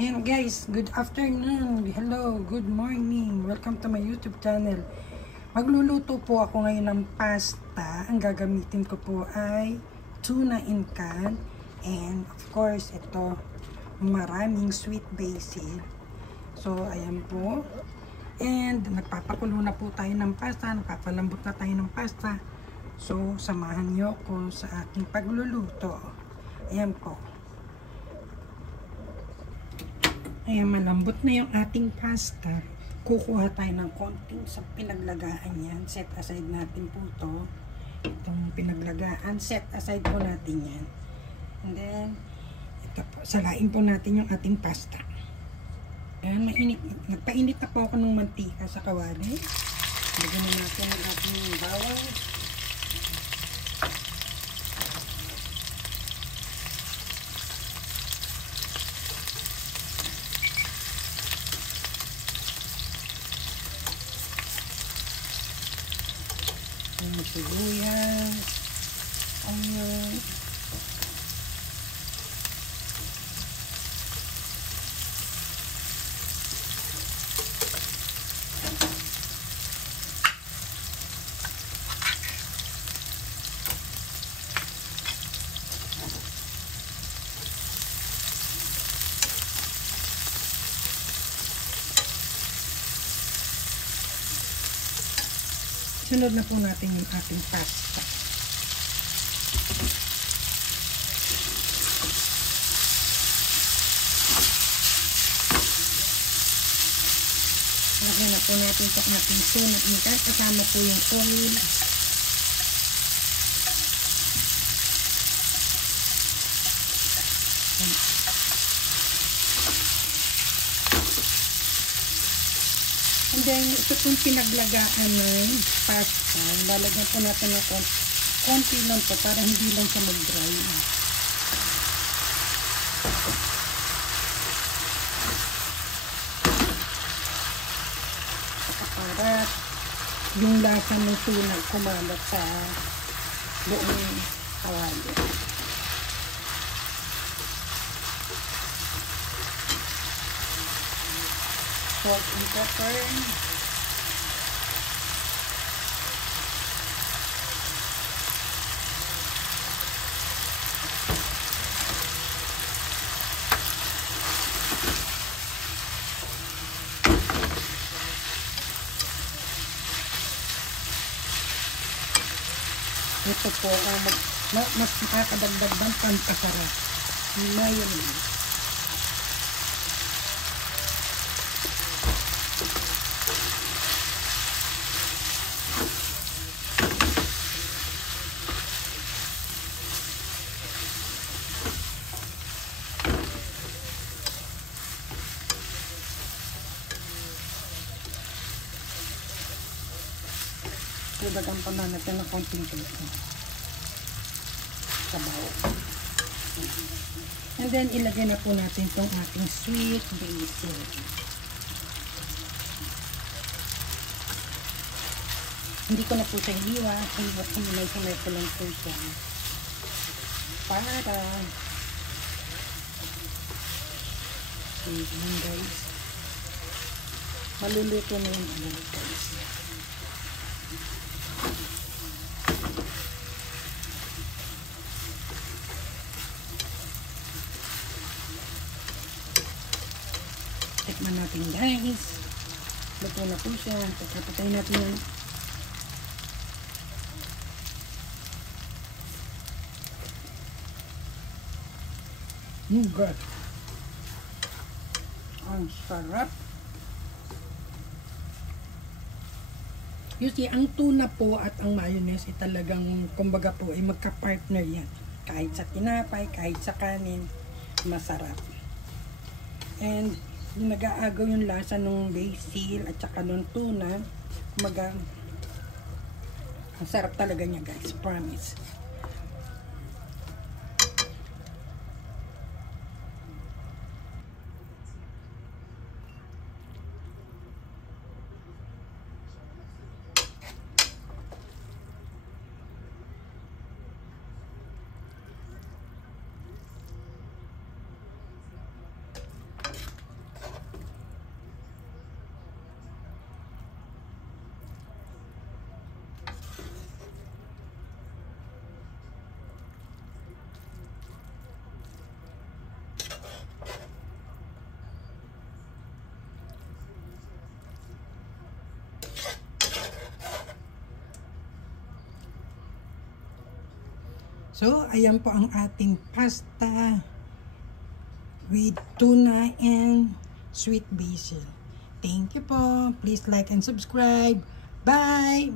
Ayan guys, good afternoon, hello, good morning, welcome to my YouTube channel. Magluluto po ako ngayon ng pasta. Ang gagamitin ko po ay tuna in can, and of course ito, maraming sweet basil. So ayan po, and nagpapakulo na po tayo ng pasta, nagpapalambot na tayo ng pasta. So samahan niyo ko sa aking pagluluto. Ayan po. Ayan, malambot na yung ating pasta. Kukuha tayo ng konting sa pinaglagaan yan. Set aside natin po to. Itong pinaglagaan, set aside po natin yan. And then, ito po, salain po natin yung ating pasta. Ayan, mainit. Nagpainit na po ako ng mantika sa kawali. Lagyan na natin ang ating bawang. Ang sibuyas, onion, sunod na po natin yung ating pasta. Lagyan na po natin sa ating tuna. Kasama po yung oil. And then, ito pong pinaglagaan ng pasta. Lalagyan po natin ng konti lang po para hindi lang siya mag-dry. Para yung lasa ng tuna kumalat sa buong kawali. Salt and pepper. Ito po mas makakadagdag ng pampasarap. Mayonnaise. Ilagyan pa na natin ng konting tubig. Sabaw. And then, ilagay na po natin itong ating sweet basil. Hindi ko na po siya hiwa. Himay ko lang po siya. Para ayan guys. Maluluto na yung guys. Tikman natin guys. Luto na po siya. Pagkapatay natin yan. Good. Ang sarap. You see, ang tuna po at ang mayonnaise ay talagang, kumbaga po, ay magka-partner yan. Kahit sa tinapay, kahit sa kanin, masarap. And, nag-aagaw yung lasa ng basil at saka ng tuna. Ang sarap talaga niya guys, promise. So, ayan po ang ating pasta with tuna and sweet basil. Thank you po. Please like and subscribe. Bye!